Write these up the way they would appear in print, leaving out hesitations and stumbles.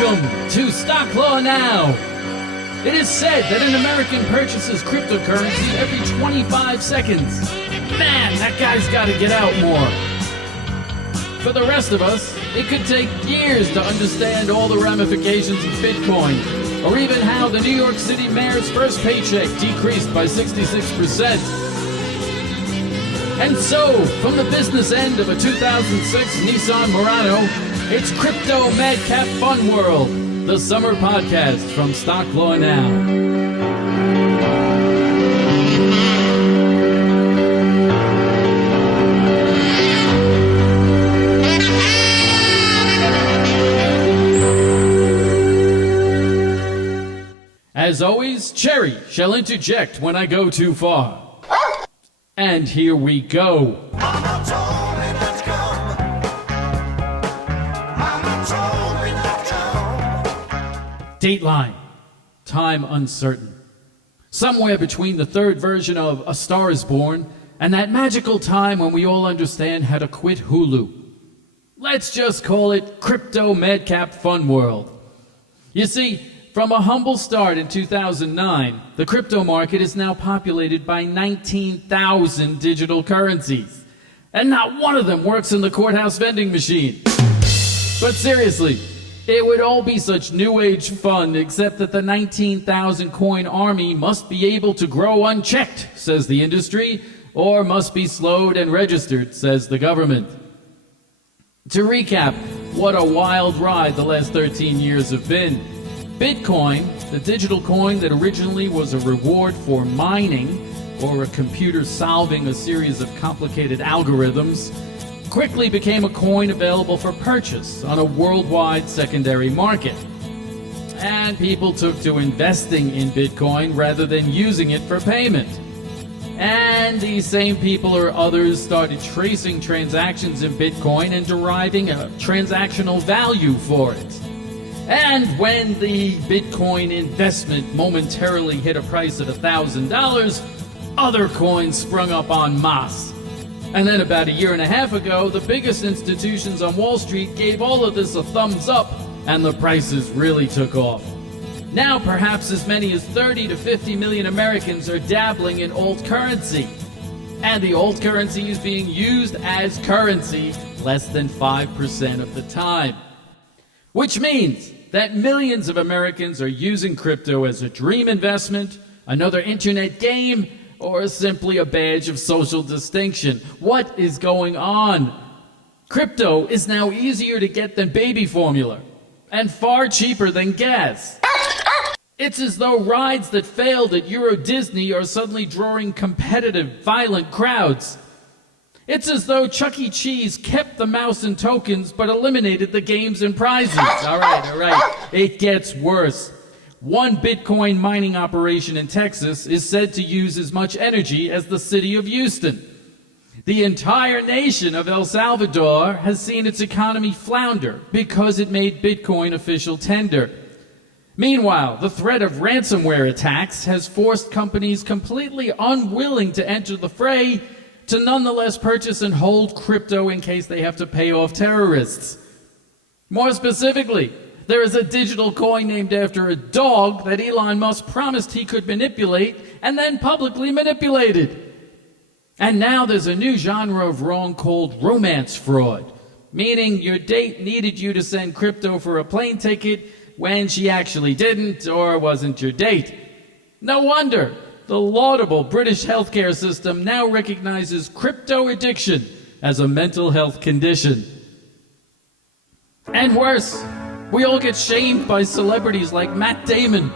Welcome to Stock Law Now. It is said that an American purchases cryptocurrency every 25 seconds. Man, that guy's got to get out more. For the rest of us, it could take years to understand all the ramifications of Bitcoin, or even how the New York City mayor's first paycheck decreased by 66%. And so, from the business end of a 2006 Nissan Murano, it's Crypto Madcap Fun World, the summer podcast from Stock Law Now. As always, Cherry shall interject when I go too far. And here we go. Mama told me not to come. Mama told me not to come. Dateline. Time uncertain. Somewhere between the third version of A Star is Born and that magical time when we all understand how to quit Hulu. Let's just call it Crypto Madcap Fun World. You see, from a humble start in 2009, the crypto market is now populated by 19,000 digital currencies. And not one of them works in the courthouse vending machine. But seriously, it would all be such new age fun, except that the 19,000 coin army must be able to grow unchecked, says the industry, or must be slowed and registered, says the government. To recap, what a wild ride the last 13 years have been. Bitcoin, the digital coin that originally was a reward for mining or a computer solving a series of complicated algorithms, quickly became a coin available for purchase on a worldwide secondary market. And people took to investing in Bitcoin rather than using it for payment. And these same people or others started tracing transactions in Bitcoin and deriving a transactional value for it. And when the Bitcoin investment momentarily hit a price of $1,000, other coins sprung up en masse. And then about a year and a half ago, the biggest institutions on Wall Street gave all of this a thumbs up, and the prices really took off. Now perhaps as many as 30 to 50 million Americans are dabbling in alt currency. And the alt currency is being used as currency less than 5% of the time. Which means that millions of Americans are using crypto as a dream investment, another internet game, or simply a badge of social distinction. What is going on? Crypto is now easier to get than baby formula, and far cheaper than gas. It's as though rides that failed at Euro Disney are suddenly drawing competitive, violent crowds. It's as though Chuck E. Cheese kept the mouse and tokens but eliminated the games and prizes. All right. It gets worse. One Bitcoin mining operation in Texas is said to use as much energy as the city of Houston. The entire nation of El Salvador has seen its economy flounder because it made Bitcoin official tender. Meanwhile, the threat of ransomware attacks has forced companies completely unwilling to enter the fray to nonetheless purchase and hold crypto in case they have to pay off terrorists. More specifically, there is a digital coin named after a dog that Elon Musk promised he could manipulate and then publicly manipulated. And now there's a new genre of wrong called romance fraud, meaning your date needed you to send crypto for a plane ticket when she actually didn't or wasn't your date. No wonder the laudable British healthcare system now recognizes crypto addiction as a mental health condition. And worse, we all get shamed by celebrities like Matt Damon,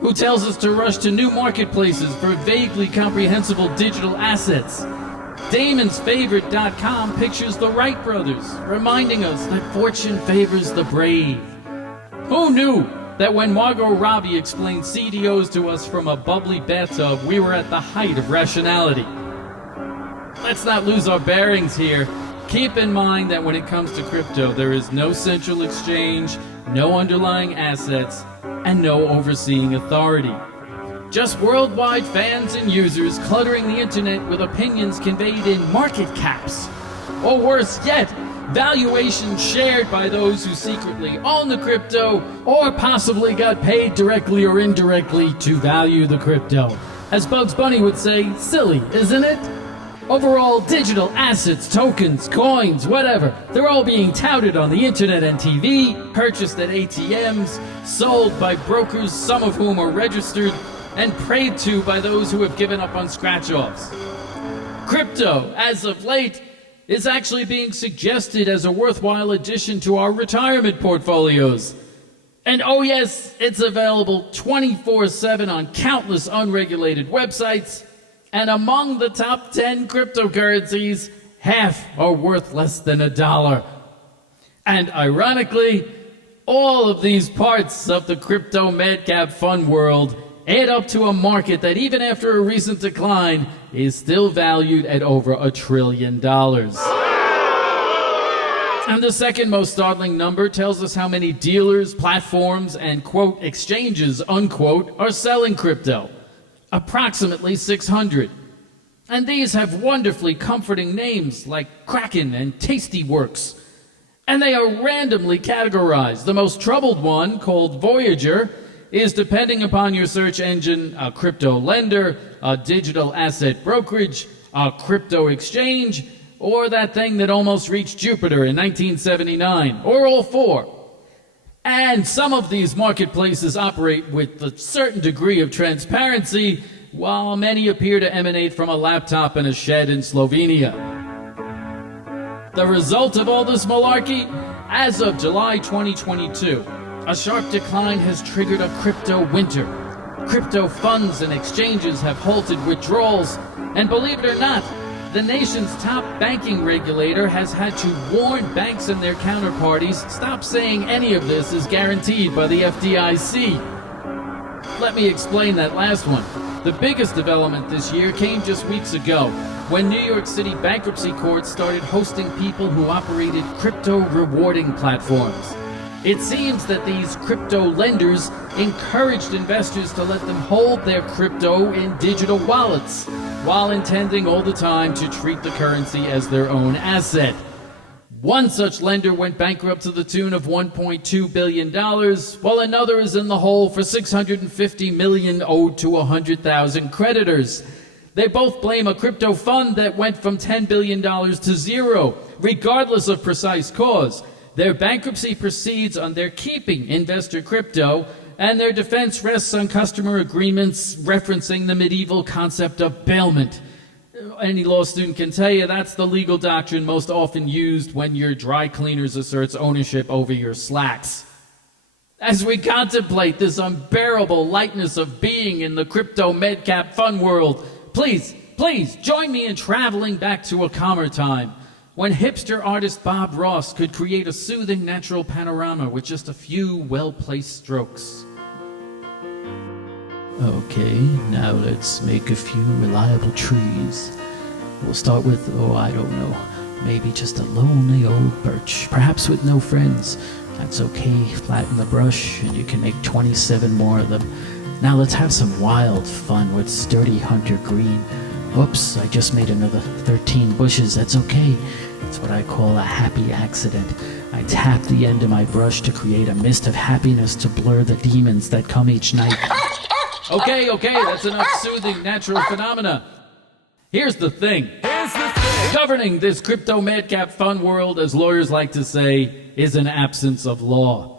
who tells us to rush to new marketplaces for vaguely comprehensible digital assets. Damon's Favorite.com pictures the Wright brothers, reminding us that fortune favors the brave. Who knew that when Margot Robbie explained CDOs to us from a bubbly bathtub, we were at the height of rationality? Let's not lose our bearings here. Keep in mind that when it comes to crypto, there is no central exchange, no underlying assets, and no overseeing authority. Just worldwide fans and users cluttering the internet with opinions conveyed in market caps. Or worse yet, valuations shared by those who secretly own the crypto or possibly got paid directly or indirectly to value the crypto. As Bugs Bunny would say, silly, isn't it? Overall, digital assets, tokens, coins, whatever, they're all being touted on the internet and TV, purchased at ATMs, sold by brokers, some of whom are registered, and prayed to by those who have given up on scratch-offs. Crypto, as of late, is actually being suggested as a worthwhile addition to our retirement portfolios. And oh yes, it's available 24/7 on countless unregulated websites. And among the top 10 cryptocurrencies, half are worth less than $1. And ironically, all of these parts of the crypto madcap fun world add up to a market that even after a recent decline is still valued at over $1 trillion. And the second most startling number tells us how many dealers, platforms, and quote exchanges unquote are selling crypto. Approximately 600. And these have wonderfully comforting names like Kraken and Tastyworks. And they are randomly categorized. The most troubled one, called Voyager, is, depending upon your search engine, a crypto lender, a digital asset brokerage, a crypto exchange, or that thing that almost reached Jupiter in 1979, or all four. And some of these marketplaces operate with a certain degree of transparency, while many appear to emanate from a laptop in a shed in Slovenia. The result of all this malarkey? As of July 2022, a sharp decline has triggered a crypto winter. Crypto funds and exchanges have halted withdrawals, and believe it or not, the nation's top banking regulator has had to warn banks and their counterparties, stop saying any of this is guaranteed by the FDIC. Let me explain that last one. The biggest development this year came just weeks ago, when New York City bankruptcy courts started hosting people who operated crypto rewarding platforms. It seems that these crypto lenders encouraged investors to let them hold their crypto in digital wallets, while intending all the time to treat the currency as their own asset. One such lender went bankrupt to the tune of $1.2 billion, while another is in the hole for $650 million owed to 100,000 creditors. They both blame a crypto fund that went from $10 billion to zero, regardless of precise cause. Their bankruptcy proceeds on their keeping investor crypto, and their defense rests on customer agreements referencing the medieval concept of bailment. Any law student can tell you that's the legal doctrine most often used when your dry cleaners asserts ownership over your slacks. As we contemplate this unbearable lightness of being in the crypto madcap fun world, please join me in traveling back to a calmer time, when hipster artist Bob Ross could create a soothing natural panorama with just a few well-placed strokes. Okay, now let's make a few reliable trees. We'll start with, I don't know, maybe just a lonely old birch, perhaps with no friends. That's okay, flatten the brush and you can make 27 more of them. Now let's have some wild fun with sturdy hunter green. Whoops, I just made another 13 bushes, that's okay. It's what I call a happy accident. I tap the end of my brush to create a mist of happiness to blur the demons that come each night. Okay, that's enough soothing natural phenomena. Here's the thing. Governing this crypto madcap fun world, as lawyers like to say, is an absence of law.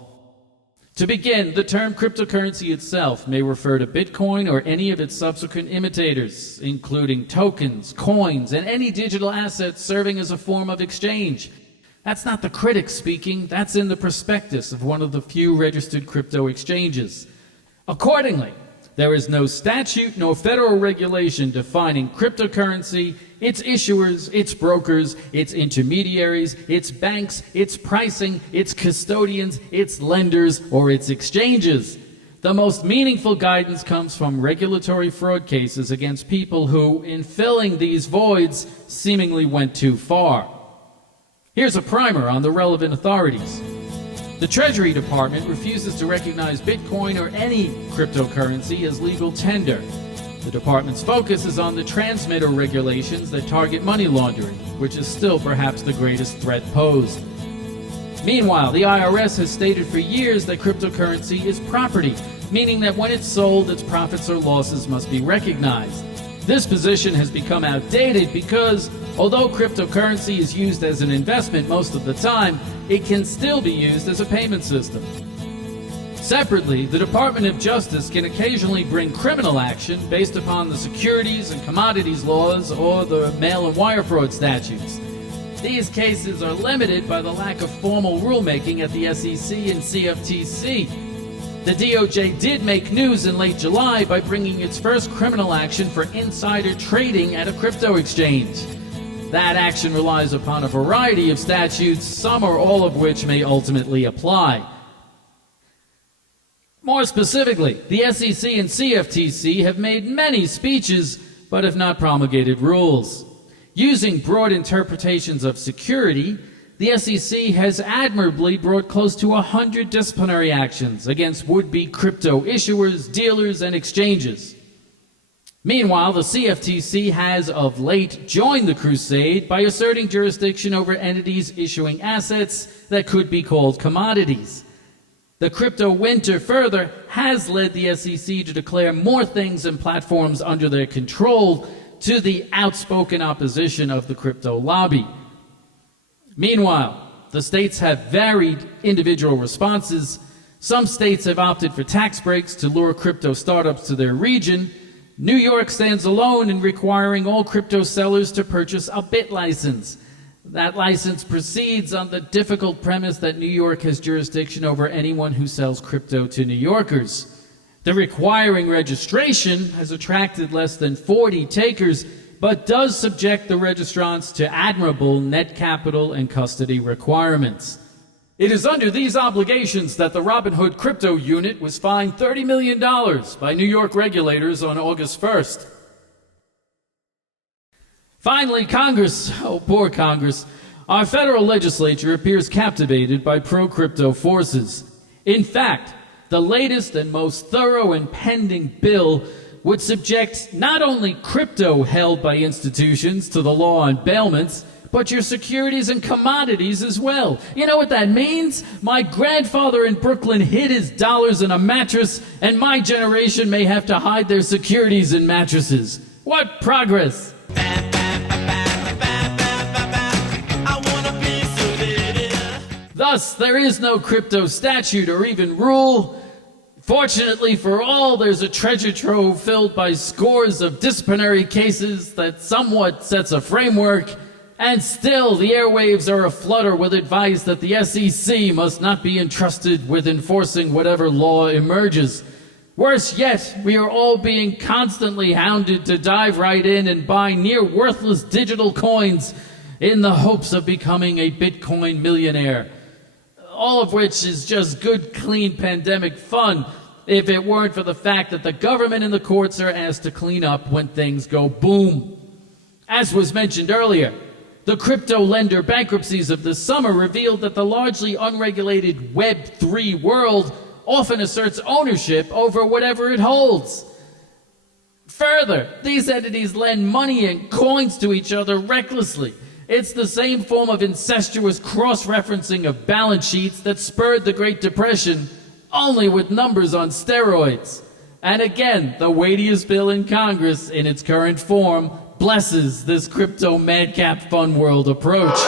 To begin, the term cryptocurrency itself may refer to Bitcoin or any of its subsequent imitators, including tokens, coins, and any digital assets serving as a form of exchange. That's not the critics speaking, that's in the prospectus of one of the few registered crypto exchanges. Accordingly, there is no statute nor federal regulation defining cryptocurrency, its issuers, its brokers, its intermediaries, its banks, its pricing, its custodians, its lenders, or its exchanges. The most meaningful guidance comes from regulatory fraud cases against people who, in filling these voids, seemingly went too far. Here's a primer on the relevant authorities. The Treasury Department refuses to recognize Bitcoin or any cryptocurrency as legal tender. The department's focus is on the transmitter regulations that target money laundering, which is still perhaps the greatest threat posed. Meanwhile, the IRS has stated for years that cryptocurrency is property, meaning that when it's sold, its profits or losses must be recognized. This position has become outdated because, although cryptocurrency is used as an investment most of the time, it can still be used as a payment system. Separately, the Department of Justice can occasionally bring criminal action based upon the securities and commodities laws or the mail and wire fraud statutes. These cases are limited by the lack of formal rulemaking at the SEC and CFTC. The DOJ did make news in late July by bringing its first criminal action for insider trading at a crypto exchange. That action relies upon a variety of statutes, some or all of which may ultimately apply. More specifically, the SEC and CFTC have made many speeches, but have not promulgated rules. Using broad interpretations of security, the SEC has admirably brought close to 100 disciplinary actions against would-be crypto issuers, dealers, and exchanges. Meanwhile, the CFTC has of late joined the crusade by asserting jurisdiction over entities issuing assets that could be called commodities. The crypto winter further has led the SEC to declare more things and platforms under their control, to the outspoken opposition of the crypto lobby. Meanwhile, the states have varied individual responses. Some states have opted for tax breaks to lure crypto startups to their region. New York stands alone in requiring all crypto sellers to purchase a bit license. That license proceeds on the difficult premise that New York has jurisdiction over anyone who sells crypto to New Yorkers. The requiring registration has attracted less than 40 takers, but does subject the registrants to admirable net capital and custody requirements. It is under these obligations that the Robinhood crypto unit was fined $30 million by New York regulators on August 1st. Finally, Congress, oh poor Congress, our federal legislature appears captivated by pro-crypto forces. In fact, the latest and most thorough and pending bill would subject not only crypto held by institutions to the law on bailments, but your securities and commodities as well. You know what that means? My grandfather in Brooklyn hid his dollars in a mattress, and my generation may have to hide their securities in mattresses. What progress! Thus, there is no crypto statute or even rule. Fortunately for all, there's a treasure trove filled by scores of disciplinary cases that somewhat sets a framework, and still the airwaves are aflutter with advice that the SEC must not be entrusted with enforcing whatever law emerges. Worse yet, we are all being constantly hounded to dive right in and buy near-worthless digital coins in the hopes of becoming a Bitcoin millionaire. All of which is just good, clean pandemic fun, if it weren't for the fact that the government and the courts are asked to clean up when things go boom. As was mentioned earlier, the crypto lender bankruptcies of this summer revealed that the largely unregulated Web3 world often asserts ownership over whatever it holds. Further, these entities lend money and coins to each other recklessly. It's the same form of incestuous cross-referencing of balance sheets that spurred the Great Depression, only with numbers on steroids. And again, the weightiest bill in Congress in its current form blesses this crypto madcap fun world approach.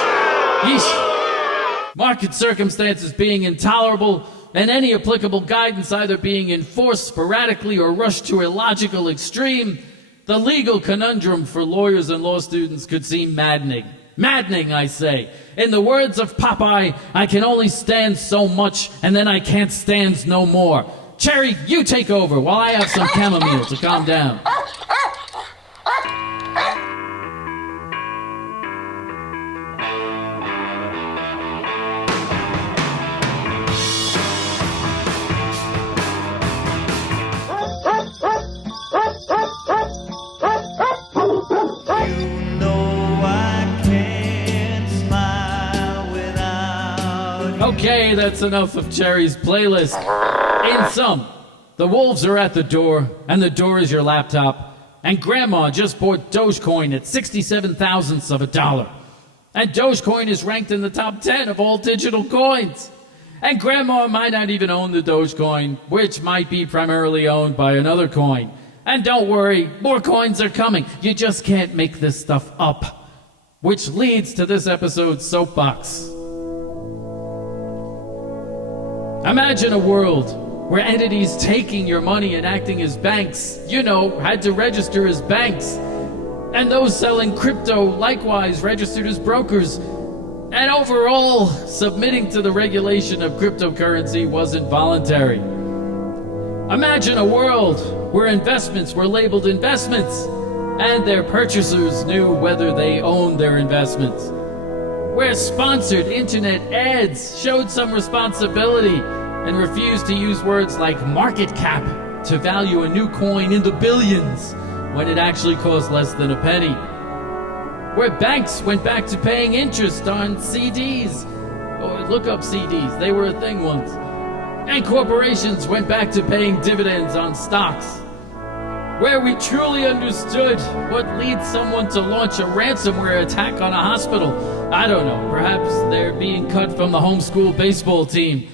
Yeesh. Market circumstances being intolerable, and any applicable guidance either being enforced sporadically or rushed to a logical extreme, the legal conundrum for lawyers and law students could seem maddening. Maddening, I say. In the words of Popeye, I can only stand so much, and then I can't stand no more. Cherry, you take over while I have some chamomile to calm down. Okay, that's enough of Cherry's playlist. In sum, the wolves are at the door, and the door is your laptop. And Grandma just bought Dogecoin at 67 thousandths of a dollar. And Dogecoin is ranked in the top 10 of all digital coins. And Grandma might not even own the Dogecoin, which might be primarily owned by another coin. And don't worry, more coins are coming. You just can't make this stuff up. Which leads to this episode's soapbox. Imagine a world where entities taking your money and acting as banks, had to register as banks. And those selling crypto likewise registered as brokers. And overall, submitting to the regulation of cryptocurrency wasn't voluntary. Imagine a world where investments were labeled investments and their purchasers knew whether they owned their investments. Where sponsored internet ads showed some responsibility and refused to use words like market cap to value a new coin in the billions when it actually cost less than a penny. Where banks went back to paying interest on CDs. Oh, look up CDs, they were a thing once. And corporations went back to paying dividends on stocks. Where we truly understood what leads someone to launch a ransomware attack on a hospital. I don't know, perhaps they're being cut from the homeschool baseball team.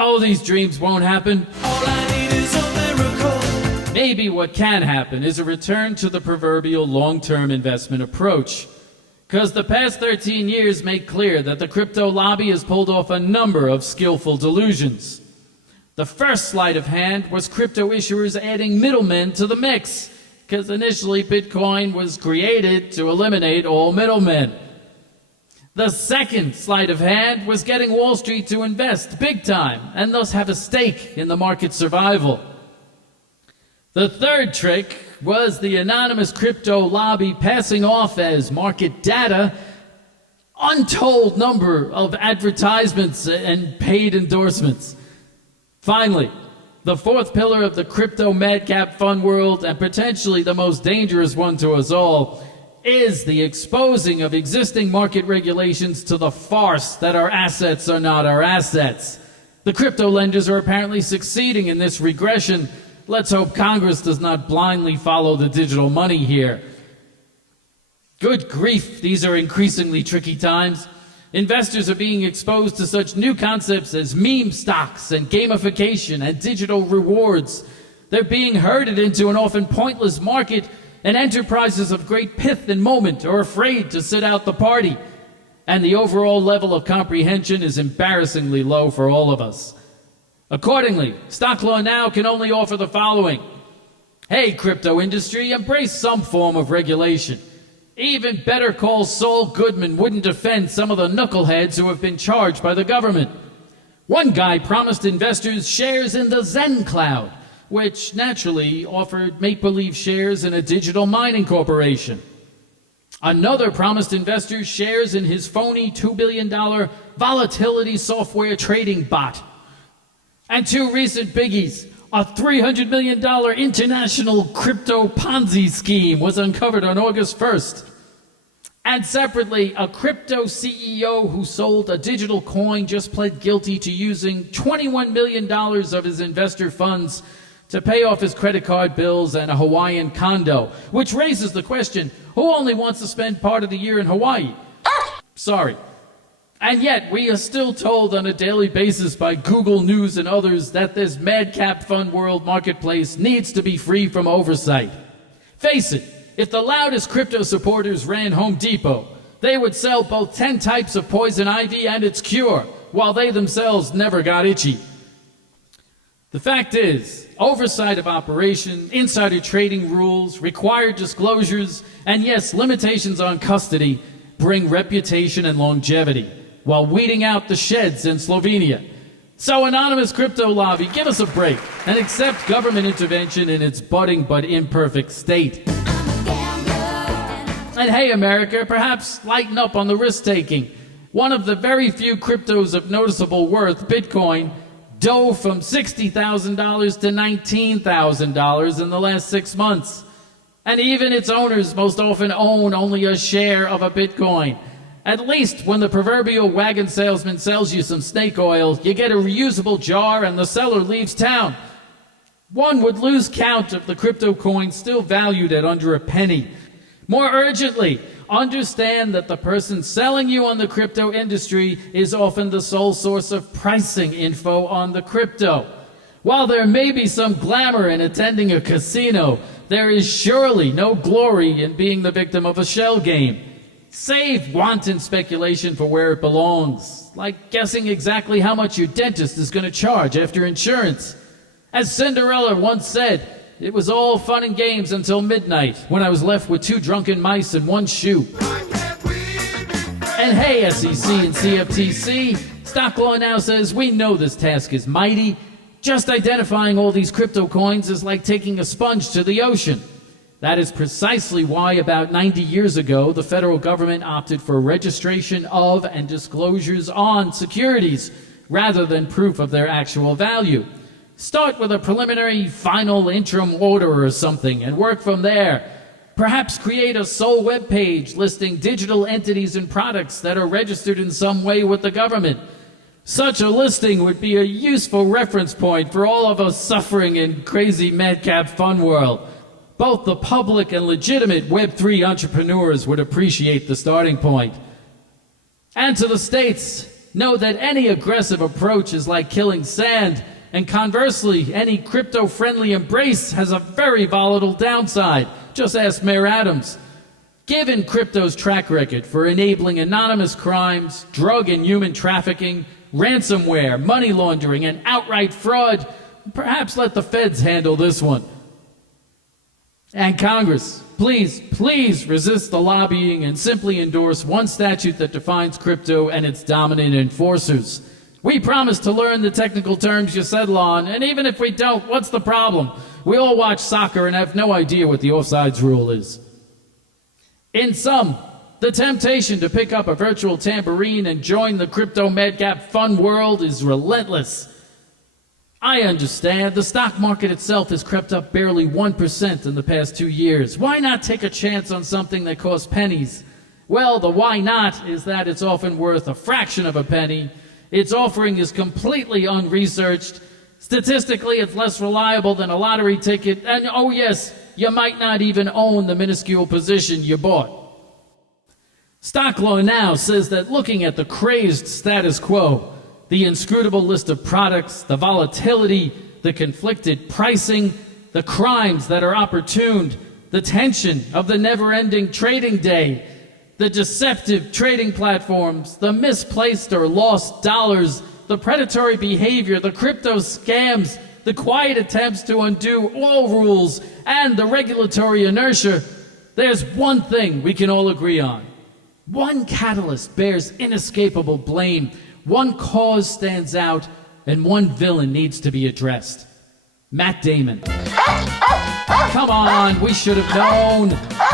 Oh, these dreams won't happen. All I need is a miracle. Maybe what can happen is a return to the proverbial long-term investment approach. Because the past 13 years make clear that the crypto lobby has pulled off a number of skillful delusions. The first sleight of hand was crypto issuers adding middlemen to the mix, because initially Bitcoin was created to eliminate all middlemen. The second sleight of hand was getting Wall Street to invest big time and thus have a stake in the market's survival. The third trick was the anonymous crypto lobby passing off as market data untold number of advertisements and paid endorsements. Finally, the fourth pillar of the crypto madcap fun world, and potentially the most dangerous one to us all, is the exposing of existing market regulations to the farce that our assets are not our assets. The crypto lenders are apparently succeeding in this regression. Let's hope Congress does not blindly follow the digital money here. Good grief, these are increasingly tricky times. Investors are being exposed to such new concepts as meme stocks and gamification and digital rewards. They're being herded into an often pointless market, and enterprises of great pith and moment are afraid to sit out the party. And the overall level of comprehension is embarrassingly low for all of us. Accordingly, Stock Law Now can only offer the following. Hey, crypto industry, embrace some form of regulation. Even Better Call Saul Goodman wouldn't defend some of the knuckleheads who have been charged by the government. One guy promised investors shares in the Zen Cloud, which naturally offered make-believe shares in a digital mining corporation. Another promised investors shares in his phony $2 billion volatility software trading bot. And two recent biggies, a $300 million international crypto Ponzi scheme was uncovered on August 1st. And separately, a crypto CEO who sold a digital coin just pled guilty to using $21 million of his investor funds to pay off his credit card bills and a Hawaiian condo, which raises the question, who only wants to spend part of the year in Hawaii? Sorry. And yet, we are still told on a daily basis by Google News and others that this madcap fun world marketplace needs to be free from oversight. Face it, if the loudest crypto supporters ran Home Depot, they would sell both 10 types of poison ivy and its cure, while they themselves never got itchy. The fact is, oversight of operation, insider trading rules, required disclosures, and yes, limitations on custody bring reputation and longevity, while weeding out the sheds in Slovenia. So, anonymous crypto lobby, give us a break and accept government intervention in its budding but imperfect state. And hey, America, perhaps lighten up on the risk-taking. One of the very few cryptos of noticeable worth, Bitcoin, dove from $60,000 to $19,000 in the last 6 months. And even its owners most often own only a share of a Bitcoin. At least when the proverbial wagon salesman sells you some snake oil, you get a reusable jar and the seller leaves town. One would lose count of the crypto coins still valued at under a penny. More urgently, understand that the person selling you on the crypto industry is often the sole source of pricing info on the crypto. While there may be some glamour in attending a casino, there is surely no glory in being the victim of a shell game. Save wanton speculation for where it belongs, like guessing exactly how much your dentist is going to charge after insurance. As Cinderella once said, it was all fun and games until midnight, when I was left with 2 drunken mice and 1 shoe. And hey, SEC and CFTC, Stock Law Now says we know this task is mighty. Just identifying all these crypto coins is like taking a sponge to the ocean. That is precisely why about 90 years ago, the federal government opted for registration of and disclosures on securities, rather than proof of their actual value. Start with a preliminary final interim order or something and work from there. Perhaps create a sole web page listing digital entities and products that are registered in some way with the government. Such a listing would be a useful reference point for all of us suffering in crazy Madcap fun world. Both the public and legitimate Web3 entrepreneurs would appreciate the starting point. And to the states, know that any aggressive approach is like killing sand. And conversely, any crypto-friendly embrace has a very volatile downside. Just ask Mayor Adams. Given crypto's track record for enabling anonymous crimes, drug and human trafficking, ransomware, money laundering, and outright fraud, perhaps let the feds handle this one. And Congress, please resist the lobbying and simply endorse one statute that defines crypto and its dominant enforcers. We promise to learn the technical terms you settle on, and even if we don't, what's the problem? We all watch soccer and have no idea what the offsides rule is. In sum, the temptation to pick up a virtual tambourine and join the crypto madcap fun world is relentless. I understand the stock market itself has crept up barely 1% in the past 2 years. Why not take a chance on something that costs pennies? Well, the why not is that it's often worth a fraction of a penny. Its offering is completely unresearched. Statistically, it's less reliable than a lottery ticket. And oh yes, you might not even own the minuscule position you bought. Stock Law Now says that looking at the crazed status quo, the inscrutable list of products, the volatility, the conflicted pricing, the crimes that are opportuned, the tension of the never-ending trading day, the deceptive trading platforms, the misplaced or lost dollars, the predatory behavior, the crypto scams, the quiet attempts to undo all rules, and the regulatory inertia, there's one thing we can all agree on. One catalyst bears inescapable blame, one cause stands out, and one villain needs to be addressed. Matt Damon. Come on, we should have known.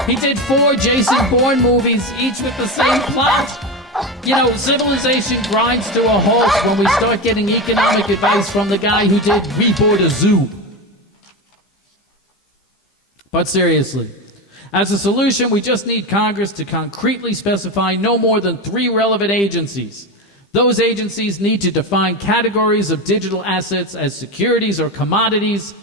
He did 4 Jason Bourne movies, each with the same plot. You know, civilization grinds to a halt when we start getting economic advice from the guy who did We Bought a Zoo. But seriously, as a solution, we just need Congress to concretely specify no more than 3 relevant agencies. Those agencies need to define categories of digital assets as securities or commodities,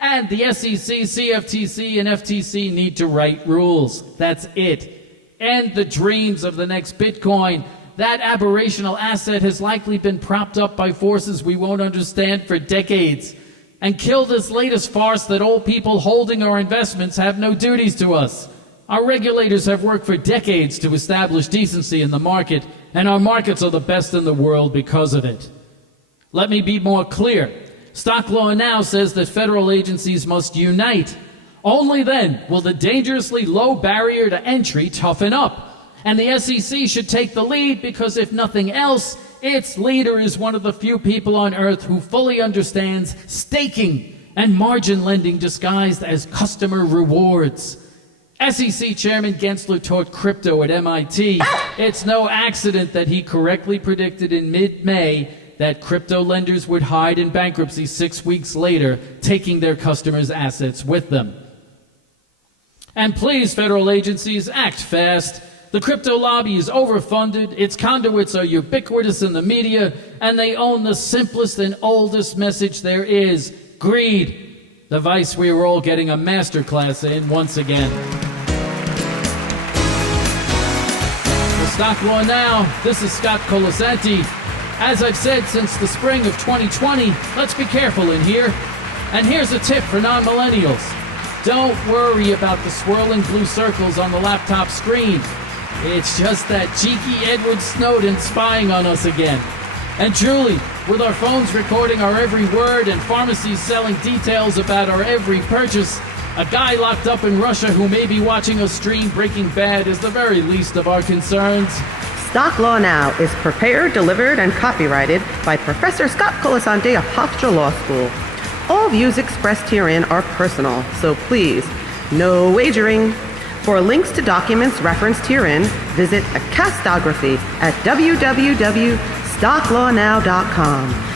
and the SEC, CFTC, and FTC need to write rules. That's it. End the dreams of the next Bitcoin. That aberrational asset has likely been propped up by forces we won't understand for decades. And kill this latest farce that old people holding our investments have no duties to us. Our regulators have worked for decades to establish decency in the market, and our markets are the best in the world because of it. Let me be more clear. Stock Law Now says that federal agencies must unite. Only then will the dangerously low barrier to entry toughen up. And the SEC should take the lead because if nothing else, its leader is one of the few people on earth who fully understands staking and margin lending disguised as customer rewards. SEC Chairman Gensler taught crypto at MIT. It's no accident that he correctly predicted in mid-May that crypto lenders would hide in bankruptcy 6 weeks later, taking their customers' assets with them. And please, federal agencies, act fast. The crypto lobby is overfunded, its conduits are ubiquitous in the media, and they own the simplest and oldest message there is: greed. the vice we are all getting a masterclass in once again. For Stock Law Now, this is Scott Colasanti. As I've said since the spring of 2020, let's be careful in here. And here's a tip for non-millennials. Don't worry about the swirling blue circles on the laptop screen. It's just that cheeky Edward Snowden spying on us again. And truly, with our phones recording our every word and pharmacies selling details about our every purchase, a guy locked up in Russia who may be watching us stream Breaking Bad is the very least of our concerns. Stock Law Now is prepared, delivered, and copyrighted by Professor Scott Colasanti of Hofstra Law School. All views expressed herein are personal, so please, no wagering. For links to documents referenced herein, visit Castography at www.stocklawnow.com.